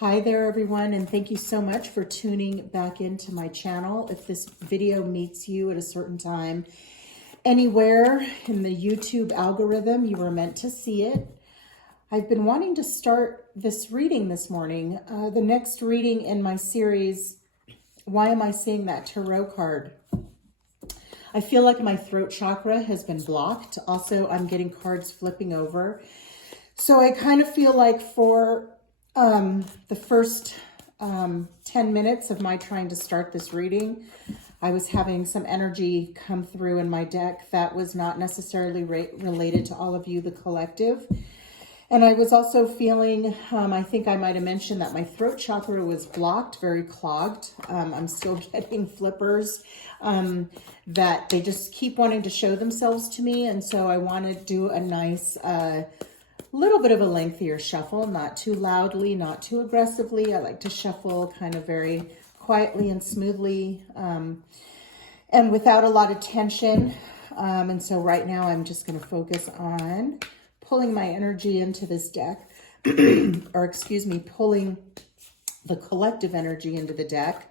Hi there everyone, and thank you so much for tuning back into my channel. If this video meets you at a certain time, anywhere in the YouTube algorithm, you were meant to see it. I've been wanting to start this reading this morning, the next reading in my series, Why Am I Seeing That Tarot Card? I feel like my throat chakra has been blocked. Also, I'm getting cards flipping over. So I kind of feel like for the first 10 minutes of my trying to start this reading, I was having some energy come through in my deck that was not necessarily related to all of you, the collective. And I was also feeling, I think I might have mentioned that my throat chakra was blocked, very clogged. I'm still getting flippers that they just keep wanting to show themselves to me. And so I want to do a nice little bit of a lengthier shuffle, not too loudly, not too aggressively. I like to shuffle kind of very quietly and smoothly and without a lot of tension. And so right now I'm just going to focus on pulling my energy into this deck, or excuse me, pulling the collective energy into the deck.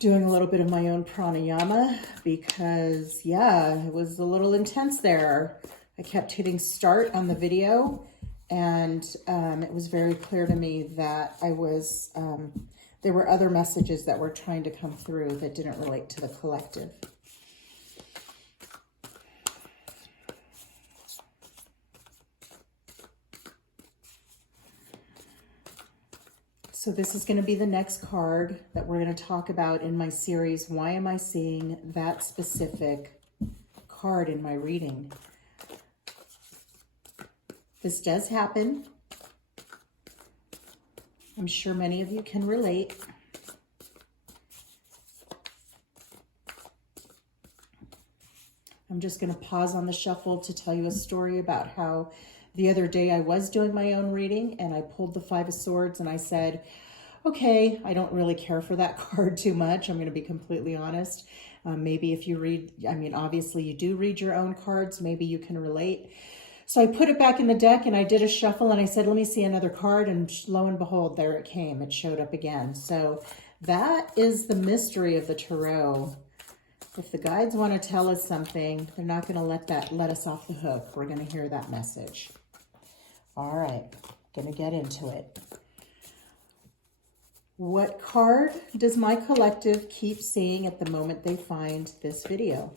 Doing a little bit of my own pranayama because, yeah, it was a little intense there. I kept hitting start on the video, and it was very clear to me that I was, there were other messages that were trying to come through that didn't relate to the collective. So this is going to be the next card that we're going to talk about in my series, Why Am I Seeing That Specific Card in My Reading? This does happen. I'm sure many of you can relate. I'm just going to pause on the shuffle to tell you a story about how the other day I was doing my own reading and I pulled the Five of Swords and I said, okay, I don't really care for that card too much. I'm going to be completely honest. Maybe if you read, I mean, obviously you do read your own cards, maybe you can relate. So I put it back in the deck and I did a shuffle and I said, let me see another card. And lo and behold, there it came. It showed up again. So that is the mystery of the tarot. If the guides want to tell us something, they're not going to let us off the hook. We're going to hear that message. All right, going to get into it. What card does my collective keep seeing at the moment they find this video?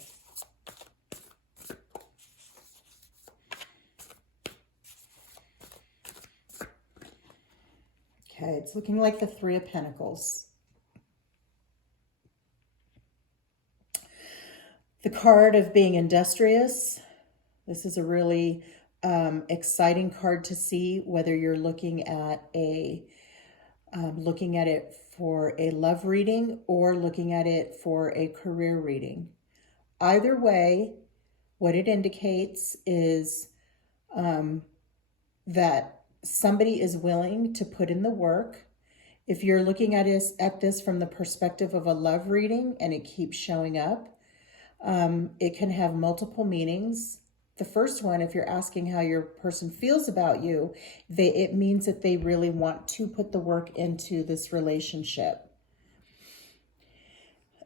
Okay, it's looking like the Three of Pentacles. The card of being industrious. This is a really exciting card to see, whether you're looking at it for a love reading or looking at it for a career reading. Either way, what it indicates is that somebody is willing to put in the work. If you're looking at this from the perspective of a love reading and it keeps showing up, it can have multiple meanings. The first one, if you're asking how your person feels about you, it means that they really want to put the work into this relationship.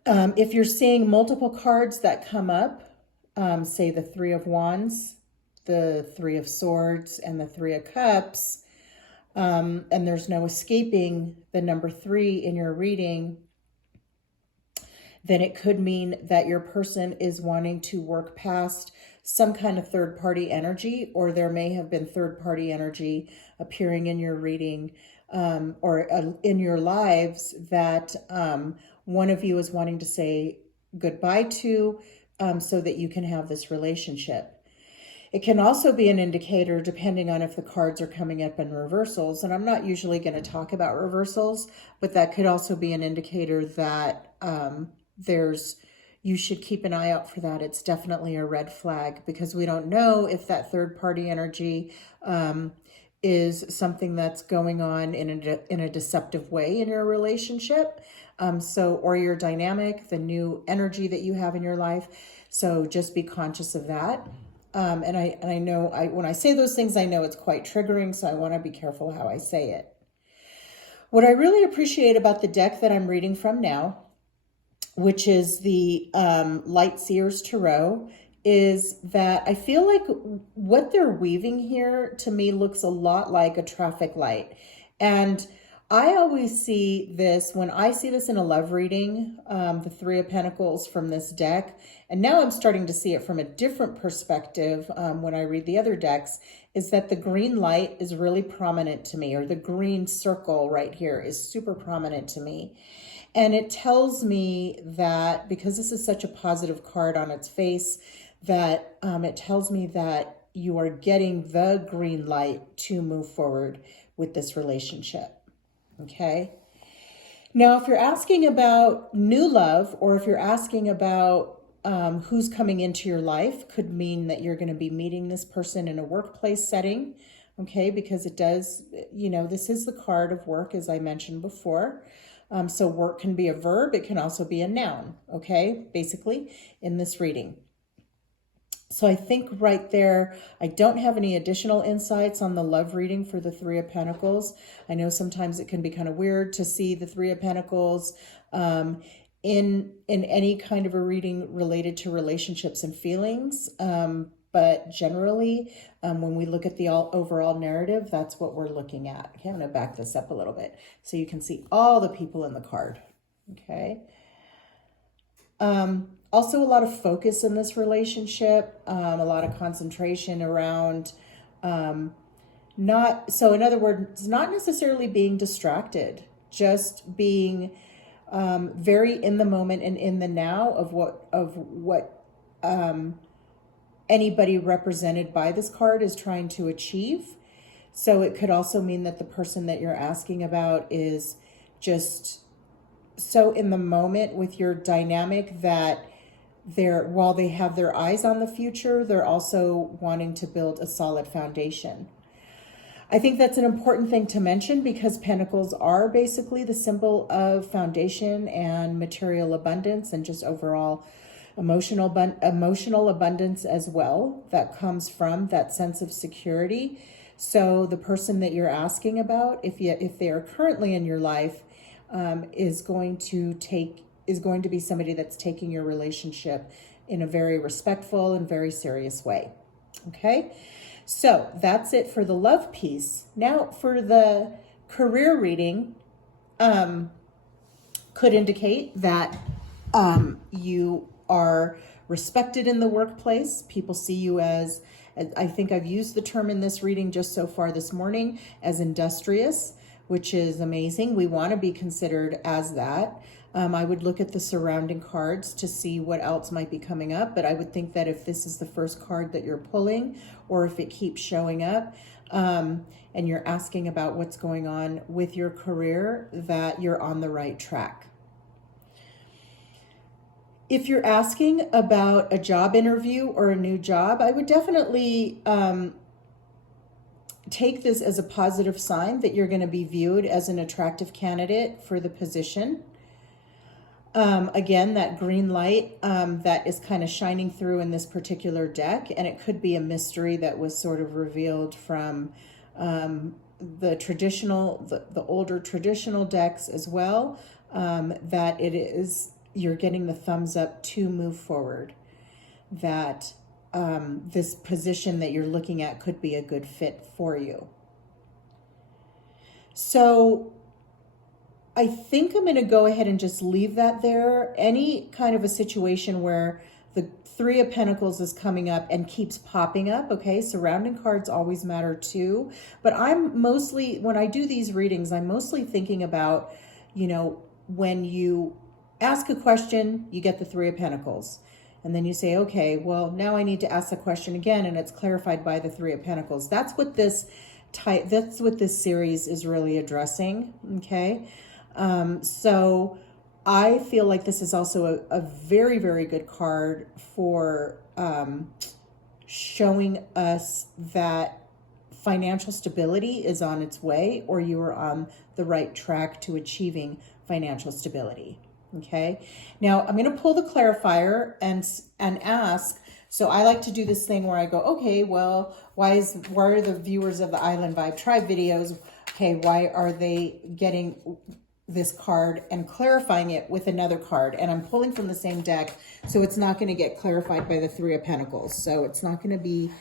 If you're seeing multiple cards that come up, say the Three of Wands, the Three of Swords, and the Three of Cups, and there's no escaping the number 3 in your reading, then it could mean that your person is wanting to work past some kind of third-party energy, or there may have been third-party energy appearing in your reading or in your lives that one of you is wanting to say goodbye to so that you can have this relationship. It can also be an indicator, depending on if the cards are coming up in reversals, and I'm not usually going to talk about reversals, but that could also be an indicator that you should keep an eye out for that. It's definitely a red flag because we don't know if that third party energy is something that's going on in a deceptive way in your relationship. Or your dynamic, the new energy that you have in your life. So just be conscious of that. And I know when I say those things, I know it's quite triggering. So I want to be careful how I say it. What I really appreciate about the deck that I'm reading from now, which is the Light Seers Tarot, is that I feel like what they're weaving here to me looks a lot like a traffic light. And I always see this, when I see this in a love reading, the Three of Pentacles from this deck, and now I'm starting to see it from a different perspective when I read the other decks, is that the green light is really prominent to me, or the green circle right here is super prominent to me. And it tells me that, because this is such a positive card on its face, that it tells me that you are getting the green light to move forward with this relationship. Okay. Now, if you're asking about new love, or if you're asking about who's coming into your life, could mean that you're going to be meeting this person in a workplace setting. Okay. Because it does, you know, this is the card of work, as I mentioned before. So work can be a verb. It can also be a noun. Okay. Basically in this reading. So I think right there, I don't have any additional insights on the love reading for the Three of Pentacles. I know sometimes it can be kind of weird to see the Three of Pentacles in any kind of a reading related to relationships and feelings. But generally, when we look at the overall narrative, that's what we're looking at. Okay, I'm going to back this up a little bit so you can see all the people in the card. Okay. Also a lot of focus in this relationship, a lot of concentration around, so in other words, not necessarily being distracted, just being very in the moment and in the now of what anybody represented by this card is trying to achieve. So it could also mean that the person that you're asking about is just so in the moment with your dynamic that while they have their eyes on the future, they're also wanting to build a solid foundation. I think that's an important thing to mention, because pentacles are basically the symbol of foundation and material abundance, and just overall emotional abundance as well, that comes from that sense of security. So the person that you're asking about, if they are currently in your life, is going to be somebody that's taking your relationship in a very respectful and very serious way. Okay, so that's it for the love piece. Now for the career reading, could indicate that you are respected in the workplace. People see you as, I think I've used the term in this reading just so far this morning, as industrious, which is amazing. We want to be considered as that. I would look at the surrounding cards to see what else might be coming up, but I would think that if this is the first card that you're pulling, or if it keeps showing up, and you're asking about what's going on with your career, that you're on the right track. If you're asking about a job interview or a new job, I would definitely take this as a positive sign that you're going to be viewed as an attractive candidate for the position. Again, that green light that is kind of shining through in this particular deck, and it could be a mystery that was sort of revealed from the older traditional decks as well, that you're getting the thumbs up to move forward, that this position that you're looking at could be a good fit for you. So I think I'm going to go ahead and just leave that there. Any kind of a situation where the Three of Pentacles is coming up and keeps popping up, okay, surrounding cards always matter too. But when I do these readings, I'm mostly thinking about, when you ask a question, you get the Three of Pentacles. And then you say, okay, well, now I need to ask the question again, and it's clarified by the Three of Pentacles. That's what this series is really addressing, okay? So I feel like this is also a very, very good card for showing us that financial stability is on its way, or you are on the right track to achieving financial stability. Okay, now I'm going to pull the clarifier and ask. So I like to do this thing where I go, okay, well, why are the viewers of the Island Vibe Tribe videos, Okay, why are they getting this card and clarifying it with another card? And I'm pulling from the same deck, so it's not going to get clarified by the Three of Pentacles. So it's not going to be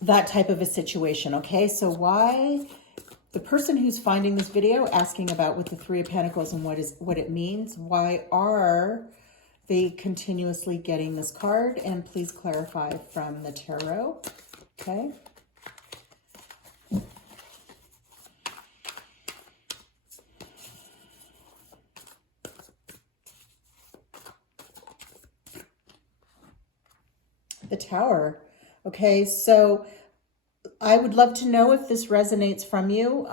that type of a situation, okay? So why the person who's finding this video asking about with the Three of Pentacles and what it means, why are they continuously getting this card? And please clarify from the tarot, okay? The Tower. Okay, so I would love to know if this resonates from you,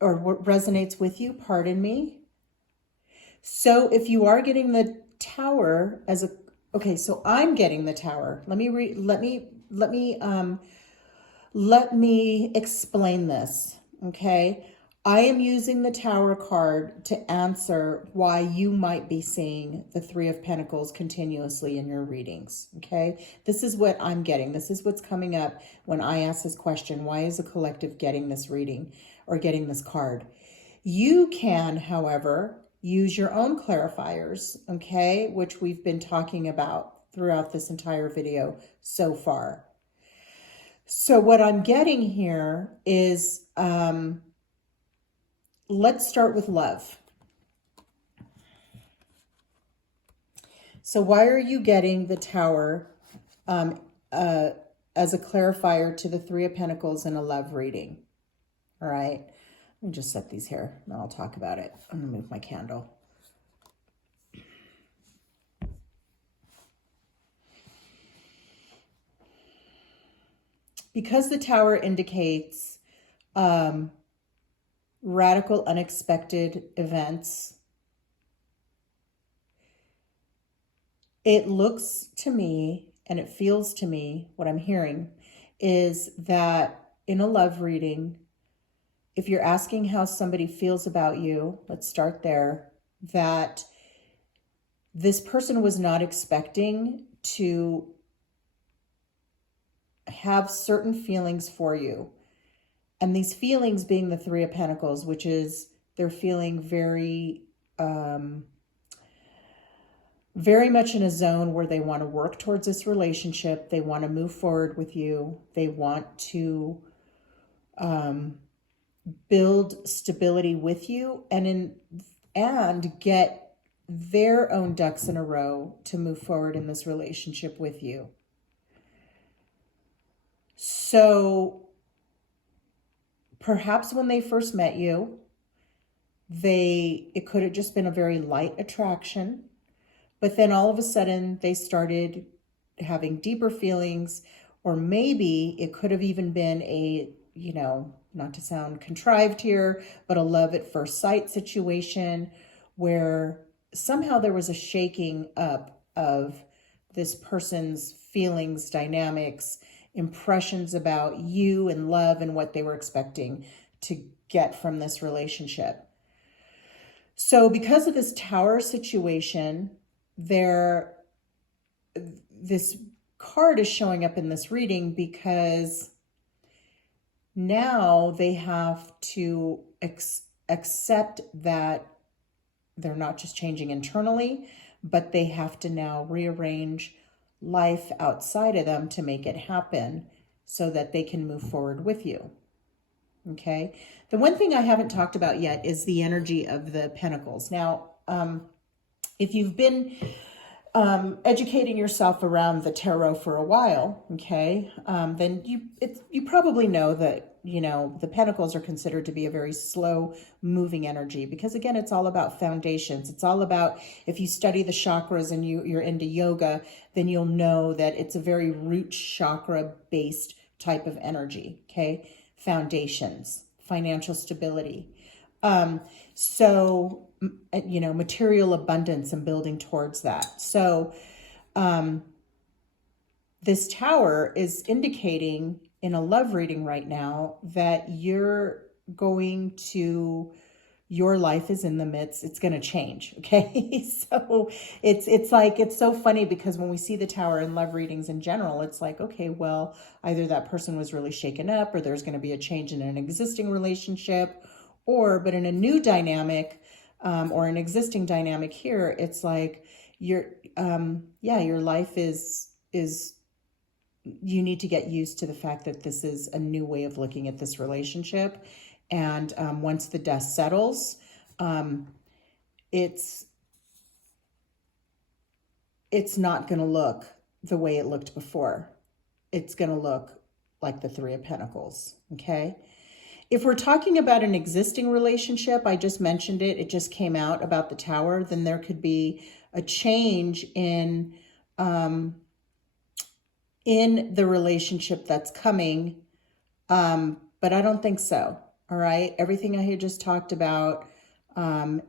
or what resonates with you, pardon me. So if you are getting the Tower as a, okay, so I'm getting the Tower. Let me explain this, okay? I am using the Tower card to answer why you might be seeing the Three of Pentacles continuously in your readings, okay? This is what I'm getting. This is what's coming up when I ask this question. Why is the collective getting this reading or getting this card? You can, however, use your own clarifiers, okay? Which we've been talking about throughout this entire video so far. So what I'm getting here is, let's start with love. So why are you getting the Tower as a clarifier to the Three of Pentacles in a love reading? All right. Let me just set these here and I'll talk about it. I'm going to move my candle. Because the Tower indicates radical, unexpected events, it looks to me and it feels to me, what I'm hearing is that in a love reading, if you're asking how somebody feels about you, let's start there, that this person was not expecting to have certain feelings for you. And these feelings being the Three of Pentacles, which is they're feeling very, very much in a zone where they want to work towards this relationship. They want to move forward with you. They want to build stability with you and get their own ducks in a row to move forward in this relationship with you. So perhaps when they first met you, it could have just been a very light attraction, but then all of a sudden they started having deeper feelings, or maybe it could have even been a, not to sound contrived here, but a love at first sight situation where somehow there was a shaking up of this person's feelings, dynamics, impressions about you and love and what they were expecting to get from this relationship. So because of this Tower situation, this card is showing up in this reading because now they have to accept that they're not just changing internally, but they have to now rearrange life outside of them to make it happen so that they can move forward with you. Okay. The one thing I haven't talked about yet is the energy of the Pentacles. Now, if you've been educating yourself around the tarot for a while, okay, then you probably know that, the Pentacles are considered to be a very slow moving energy because, again, it's all about foundations. It's all about, if you study the chakras and you're into yoga, then you'll know that it's a very root chakra based type of energy, okay? Foundations, financial stability. So, material abundance and building towards that. So, this Tower is indicating in a love reading right now that you're going to your life is in the midst, it's going to change. Okay. So it's like, it's so funny because when we see the Tower in love readings in general, it's like, okay, well, either that person was really shaken up, or there's going to be a change in an existing relationship, but in a new dynamic, or an existing dynamic here, it's like your life is, you need to get used to the fact that this is a new way of looking at this relationship. And once the dust settles, it's not going to look the way it looked before. It's going to look like the Three of Pentacles. Okay. If we're talking about an existing relationship, I just mentioned it, it just came out about the Tower, then there could be a change in the relationship that's coming. But I don't think so. All right. Everything I had just talked about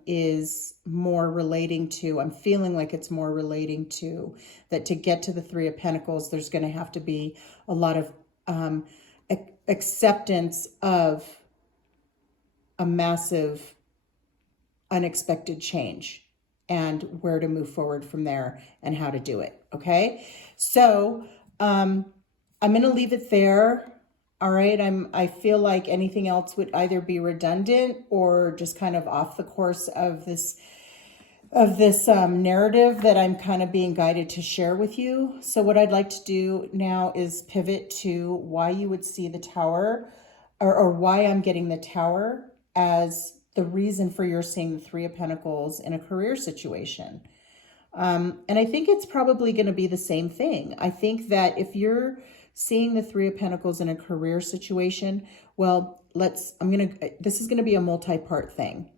is more relating to, I'm feeling like it's more relating to that to get to the Three of Pentacles, there's going to have to be a lot of acceptance of a massive unexpected change and where to move forward from there and how to do it. Okay. So I'm going to leave it there. All right. I feel like anything else would either be redundant or just kind of off the course of this narrative that I'm kind of being guided to share with you. So what I'd like to do now is pivot to why you would see the Tower, or why I'm getting the Tower as the reason for your seeing the Three of Pentacles in a career situation. And I think it's probably going to be the same thing. I think that if you're seeing the Three of Pentacles in a career situation, well, this is going to be a multi-part thing.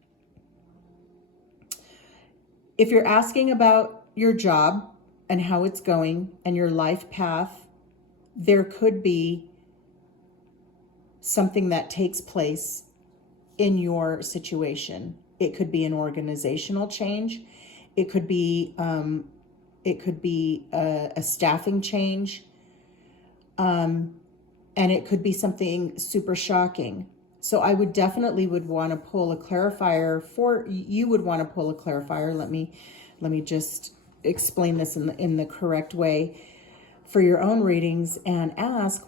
If you're asking about your job and how it's going and your life path, there could be something that takes place in your situation. It could be an organizational change. It could be a staffing change. And it could be something super shocking. So I would definitely want to pull a clarifier for you. Would want to pull a clarifier. Let me just explain this in the correct way for your own readings and ask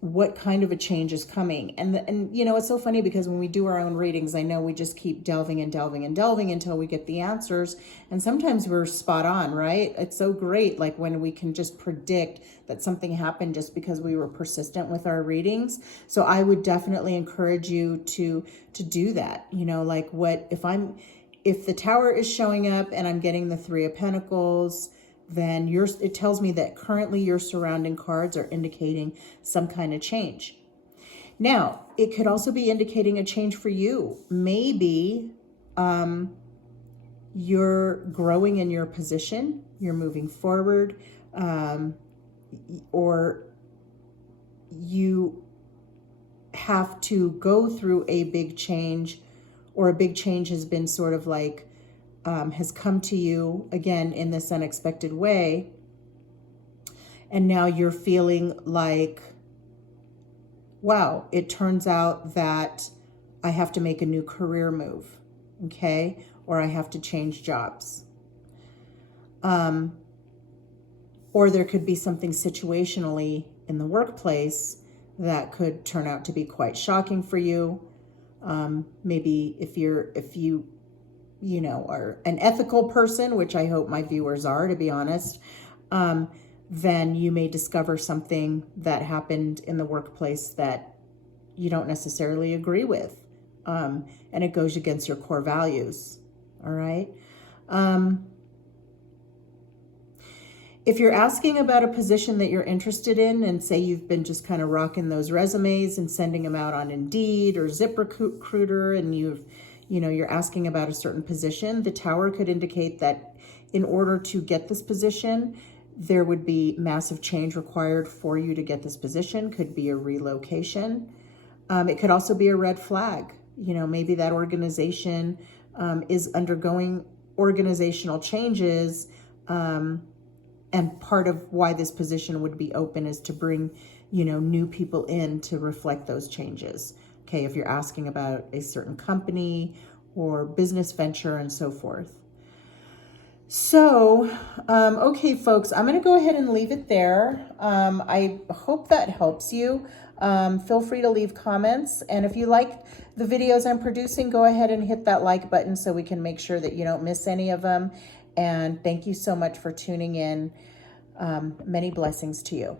what kind of a change is coming. And you know, it's so funny because when we do our own readings, I know we just keep delving and delving and delving until we get the answers. And sometimes we're spot on, right? It's so great. Like when we can just predict that something happened just because we were persistent with our readings. So I would definitely encourage you to do that. You know, like if the Tower is showing up and I'm getting the Three of Pentacles, then it tells me that currently your surrounding cards are indicating some kind of change. Now, it could also be indicating a change for you. Maybe you're growing in your position, you're moving forward, or you have to go through a big change, or a big change has been sort of like, has come to you again in this unexpected way. And now you're feeling like, wow, it turns out that I have to make a new career move. Okay. Or I have to change jobs. Or there could be something situationally in the workplace that could turn out to be quite shocking for you. Maybe if you are an ethical person, which I hope my viewers are, to be honest, then you may discover something that happened in the workplace that you don't necessarily agree with. And it goes against your core values. All right. If you're asking about a position that you're interested in, and say you've been just kind of rocking those resumes and sending them out on Indeed or ZipRecruiter, and you're asking about a certain position, the Tower could indicate that in order to get this position, there would be massive change required for you to get this position. Could be a relocation. It could also be a red flag. Maybe that organization is undergoing organizational changes, and part of why this position would be open is to bring, new people in to reflect those changes. okay, if you're asking about a certain company or business venture and so forth. So, okay, folks, I'm going to go ahead and leave it there. I hope that helps you. Feel free to leave comments. And if you like the videos I'm producing, go ahead and hit that like button so we can make sure that you don't miss any of them. And thank you so much for tuning in. Many blessings to you.